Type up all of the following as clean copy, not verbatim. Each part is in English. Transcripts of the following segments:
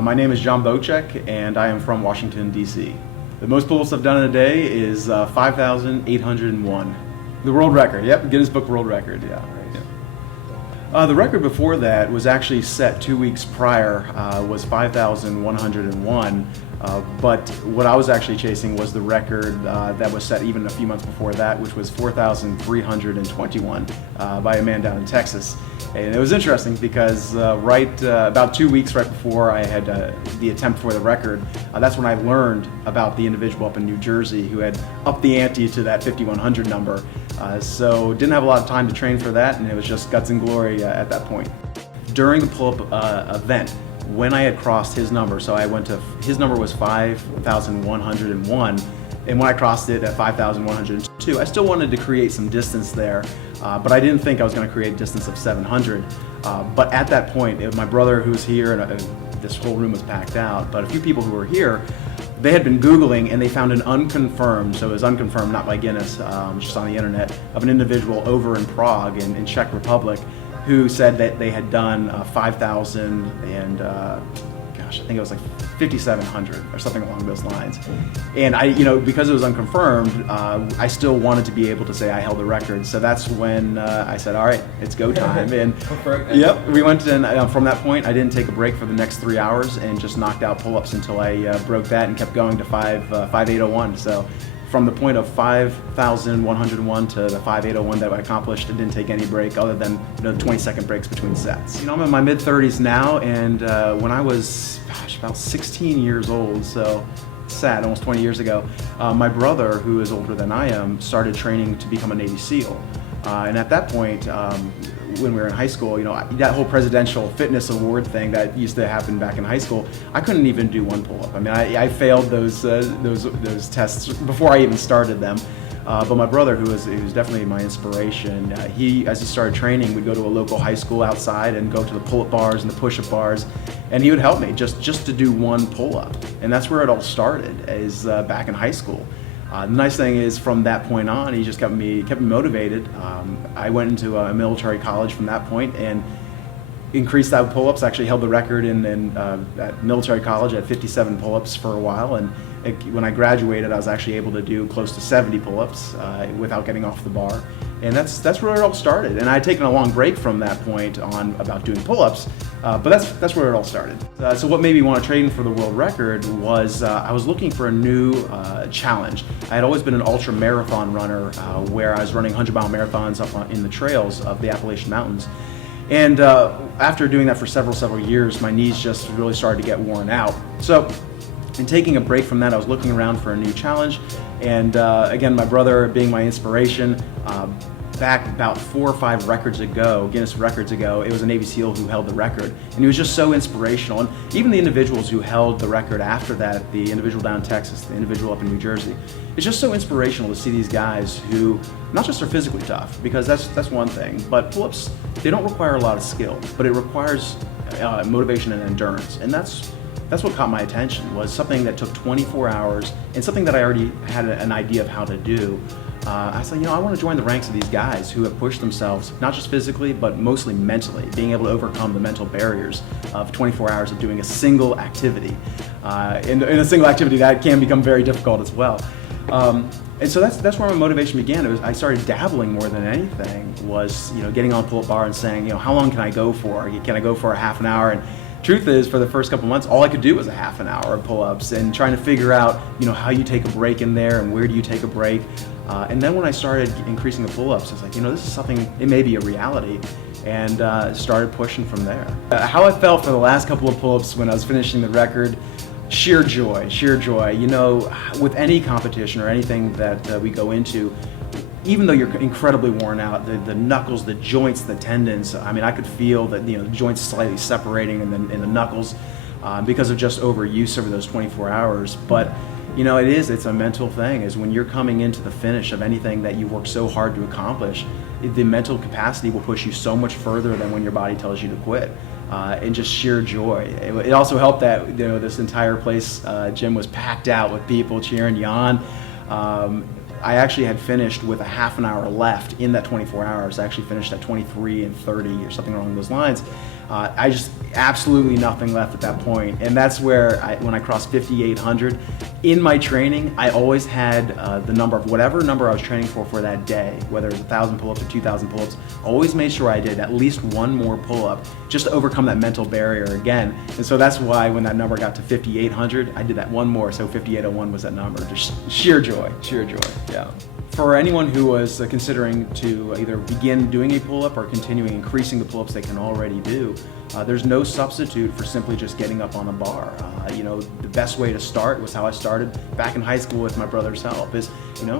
My name is Bocek, and I am from Washington, D.C. The most pull-ups I've done in a day is 5,801. The world record, yep, Guinness Book World Record, yeah. The record before that was actually set 2 weeks prior, was 5,101. But what I was actually chasing was the record that was set even a few months before that, which was 4,321 by a man down in Texas. And it was interesting because about 2 weeks right before I had the attempt for the record, that's when I learned about the individual up in New Jersey who had upped the ante to that 5,100 number. So didn't have a lot of time to train for that, and it was just guts and glory at that point. During the pull-up event, when I had crossed his number, so his number was 5,101, and when I crossed it at 5,102, I still wanted to create some distance there, but I didn't think I was going to create a distance of 700. But at that point, my brother who was here, and this whole room was packed out, but a few people who were here, they had been Googling and they found an unconfirmed, so it was unconfirmed, not by Guinness, just on the internet, of an individual over in Prague in Czech Republic who said that they had done 5,000 and gosh, I think it was like 5,700 or something along those lines. And because it was unconfirmed, I still wanted to be able to say I held the record. So that's when I said, all right, it's go time. And yep, we went and from that point, I didn't take a break for the next 3 hours and just knocked out pull-ups until I broke that and kept going to 5,801. So from the point of 5,101 to the 5,801 that I accomplished, it didn't take any break other than 20-second breaks between sets. I'm in my mid-30s now, and when I was about 16 years old, so sad, almost 20 years ago, my brother, who is older than I am, started training to become a Navy SEAL. And at that point, when we were in high school, that whole presidential fitness award thing that used to happen back in high school, I couldn't even do one pull-up. I mean, I failed those tests before I even started them. But my brother, who was definitely my inspiration, as he started training, we'd go to a local high school outside and go to the pull-up bars and the push-up bars, and he would help me just to do one pull-up. And that's where it all started, is back in high school. The nice thing is, from that point on, he just kept me motivated. I went into a military college from that point and increased that pull-ups. Actually held the record at military college at 57 pull-ups for a while. And when I graduated, I was actually able to do close to 70 pull-ups without getting off the bar. And that's where it all started. And I had taken a long break from that point on about doing pull-ups, but that's where it all started. So what made me want to train for the world record was I was looking for a new challenge. I had always been an ultra marathon runner where I was running 100-mile marathons up in the trails of the Appalachian Mountains. And after doing that for several years, my knees just really started to get worn out. So in taking a break from that, I was looking around for a new challenge. And again, my brother being my inspiration, back about 4 or 5 records ago, Guinness records ago, it was a Navy SEAL who held the record. And he was just so inspirational. And even the individuals who held the record after that, the individual down in Texas, the individual up in New Jersey, it's just so inspirational to see these guys who not just are physically tough, because that's one thing, but pull-ups, they don't require a lot of skill, but it requires motivation and endurance. And that's what caught my attention, was something that took 24 hours and something that I already had an idea of how to do. I said, I want to join the ranks of these guys who have pushed themselves, not just physically, but mostly mentally, being able to overcome the mental barriers of 24 hours of doing a single activity. In a single activity that can become very difficult as well. And so that's where my motivation began. I started dabbling more than anything, was getting on a pull-up bar and saying, how long can I go for? Can I go for a half an hour? And truth is, for the first couple months, all I could do was a half an hour of pull-ups and trying to figure out, how you take a break in there and where do you take a break. And then when I started increasing the pull-ups, I was like, this is something, it may be a reality, and started pushing from there. How I felt for the last couple of pull-ups when I was finishing the record, sheer joy. With any competition or anything that we go into, even though you're incredibly worn out, the knuckles, the joints, the tendons, I mean, I could feel that the joints slightly separating in the knuckles because of just overuse over those 24 hours. But it's a mental thing, is when you're coming into the finish of anything that you work so hard to accomplish, the mental capacity will push you so much further than when your body tells you to quit. And just sheer joy. It also helped that this entire place, gym was packed out with people cheering you on. I actually had finished with a half an hour left in that 24 hours. I actually finished at 23 and 30 or something along those lines. I just absolutely nothing left at that point, and that's where when I crossed 5,800 in my training, I always had the number of whatever number I was training for that day, whether it was 1,000 pull-ups or 2,000 pull-ups. Always made sure I did at least one more pull-up just to overcome that mental barrier again. And so that's why when that number got to 5,800, I did that one more. So 5,801 was that number. Just sheer joy, sheer joy. Yeah. For anyone who was considering to either begin doing a pull-up or continuing increasing the pull-ups they can already do, there's no substitute for simply just getting up on a bar. The best way to start was how I started back in high school with my brother's help is,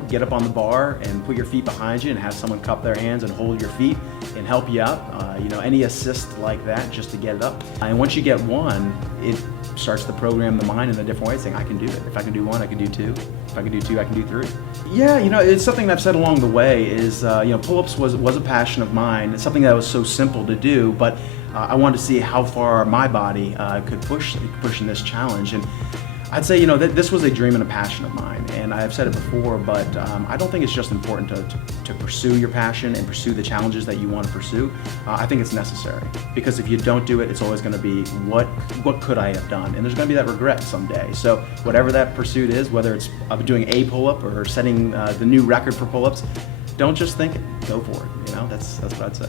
get up on the bar and put your feet behind you and have someone cup their hands and hold your feet and help you up. Any assist like that just to get it up. And once you get one, it starts to program the mind in a different way, saying, I can do it. If I can do one, I can do two. If I can do two, I can do three. Yeah, it's something that I've said along the way is, pull-ups was a passion of mine. It's something that was so simple to do, but I wanted to see how far my body could push in this challenge. And I'd say, this was a dream and a passion of mine. And I've said it before, but I don't think it's just important to pursue your passion and pursue the challenges that you want to pursue. I think it's necessary, because if you don't do it, it's always going to be, what could I have done? And there's going to be that regret someday. So whatever that pursuit is, whether it's doing a pull-up or setting the new record for pull-ups, don't just think it, go for it. That's what I'd say.